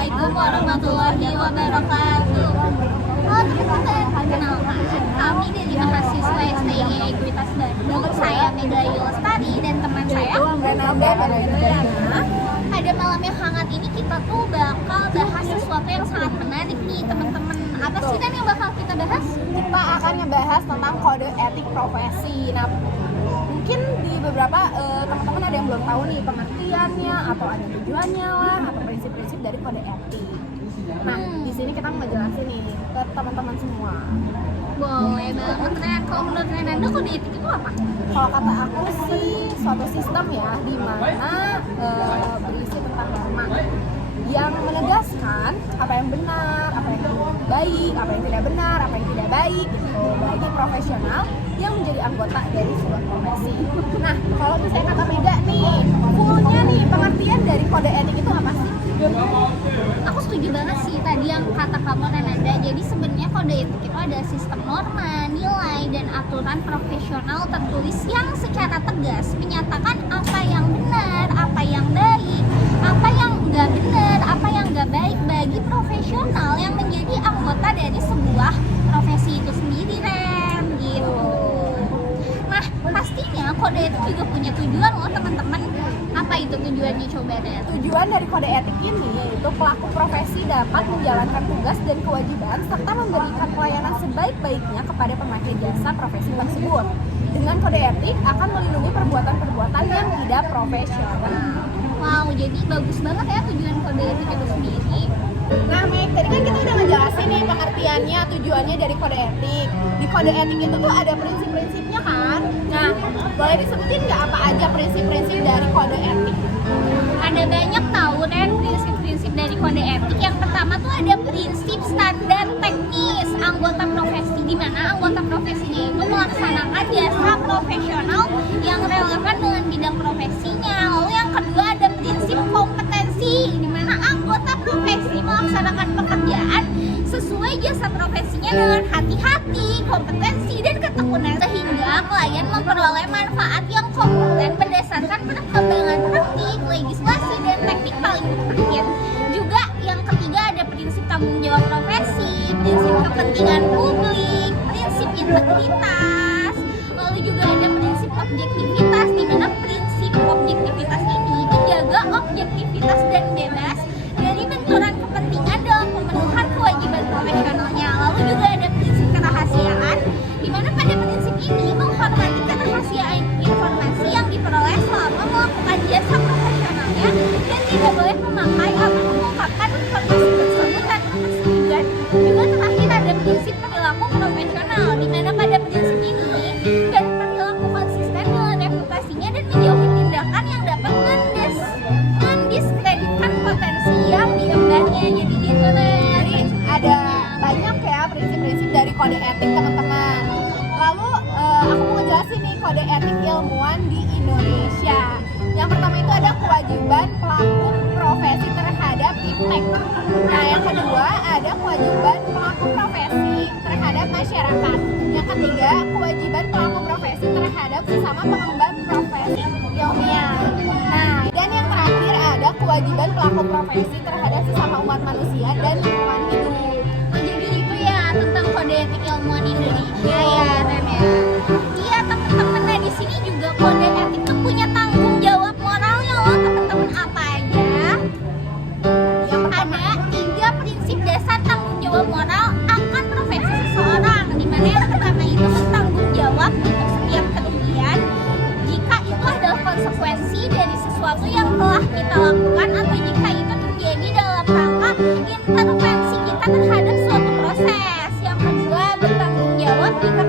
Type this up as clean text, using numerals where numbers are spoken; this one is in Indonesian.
Assalamualaikum warahmatullahi wabarakatuh. Oh, perkenalkan, kami dari mahasiswa STI Ekuitas Bandung. Saya Mega Yulestari dan teman saya Renalda dan Adriana. Pada malam yang hangat ini kita tuh bakal bahas sesuatu yang sangat menarik nih teman-teman. Apa sih kan yang bakal kita bahas? Kita akan ngebahas tentang kode etik profesi. Nah, mungkin di beberapa teman-teman ada yang belum tahu nih pengertiannya atau ada tujuannya lah atau prinsip-prinsip dari kode etik. Nah, di sini kita mau jelasin nih ke teman-teman semua. Boleh banget. Nah, kalau menurut Renanda kode etik itu apa? Kalau kata aku sih suatu sistem ya di mana berisi tentang norma yang menegaskan apa yang benar, apa yang baik, apa yang tidak benar, apa yang tidak baik gitu bagi profesional yang menjadi anggota dari sebuah profesi. Nah, kalau misalnya kata Mega nih, fullnya nih pengertian dari kode etik itu apa sih? Aku setuju banget sih tadi yang kata kamu Renanda. Jadi sebenarnya kode etik itu ada sistem norma, nilai, dan aturan profesional tertulis yang secara tegas menyatakan apa yang benar, apa yang baik, apa yang nggak benar, apa yang nggak baik bagi profesional yang menjadi anggota dari sebuah profesi itu sendiri, Ren, gitu. Nah, pastinya kode etik juga punya tujuan loh teman-teman. Apa itu tujuannya coba Ren? Tujuan dari kode etik ini yaitu pelaku profesi dapat menjalankan tugas dan kewajiban serta memberikan pelayanan sebaik-baiknya kepada pemakai jasa profesi tersebut. Dengan kode etik akan melindungi perbuatan-perbuatan yang tidak profesional. Wow, jadi bagus banget ya tujuan kode etik itu sendiri. Nah, Meg, tadi kan kita udah ngejelasin nih pengertiannya, tujuannya dari kode etik. Di kode etik itu tuh ada prinsip-prinsipnya kan? Nah, boleh disebutin nggak apa aja prinsip-prinsip dari kode etik? Ada banyak tahu Ren prinsip-prinsip dari kode etik. Yang pertama tuh ada prinsip standar teknis anggota profesi, di mana anggota profesinya itu melaksanakan jasa profesional yang relevan dengan bidang profesinya. Lalu yang kedua ada prinsip kompetensi, di mana anggota profesi melaksanakan pekerjaan sesuai jasa profesinya dengan hati-hati, kompetensi, dan ketekunan sehingga klien memperoleh manfaat yang kompeten berdasarkan perkembangan praktik, legislasi, dan teknik paling terakhir. Juga yang ketiga ada prinsip tanggung jawab profesi, prinsip kepentingan publik, prinsip integritas, lalu juga ada prinsip objektivitas, di mana prinsip objektivitas ini menjaga objektivitas dan bebas dari benturan kepentingan dalam pemenuhan kewajiban profesionalnya. Lalu juga ada prinsip kerahasiaan, di mana pada prinsip ini menghormati kerahasiaan informasi yang diperoleh selama melakukan jasa profesionalnya dan tidak boleh memakai atau mengungkapkan informasi tersebut tanpa persetujuan. Juga terakhir ada prinsip perilaku profesional, di mana pada prinsip ini dan perilaku konsisten dengan reputasinya dan menjauhi tindakan yang dapat mendiskreditkan potensi yang diembannya. Jadi gitu deh. Jadi ada banyak ya prinsip-prinsip dari kode etik teman-teman. Lalu aku mau ngejelasin nih kode etik ilmuwan di Indonesia. Yang pertama itu ada kewajiban pelaku profesi terhadap iptek. Nah, yang kedua ada kewajiban pelaku profesi terhadap masyarakat. Yang ketiga kewajiban pelaku profesi terhadap sesama pengembang profesi ilmiah. Nah, dan yang terakhir ada kewajiban pelaku profesi terhadap sesama umat manusia dan lingkungan hidup. Jadi itu ya tentang kode etik ilmuwan Indonesia ya Ren ya. Iya teman-teman, nah di sini juga kode etik itu punya tanggung jawab moralnya loh teman-teman. Apa aja? Yang pertama Ada 3 prinsip dasar tanggung jawab moral akan profesi seseorang, di mana yang pertama itu bertanggung jawab untuk setiap kerugian jika itu adalah konsekuensi dari sesuatu yang telah kita lakukan atau jika itu terjadi dalam rangka intervensi kita terhadap suatu proses. Yang kedua bertanggung jawab jika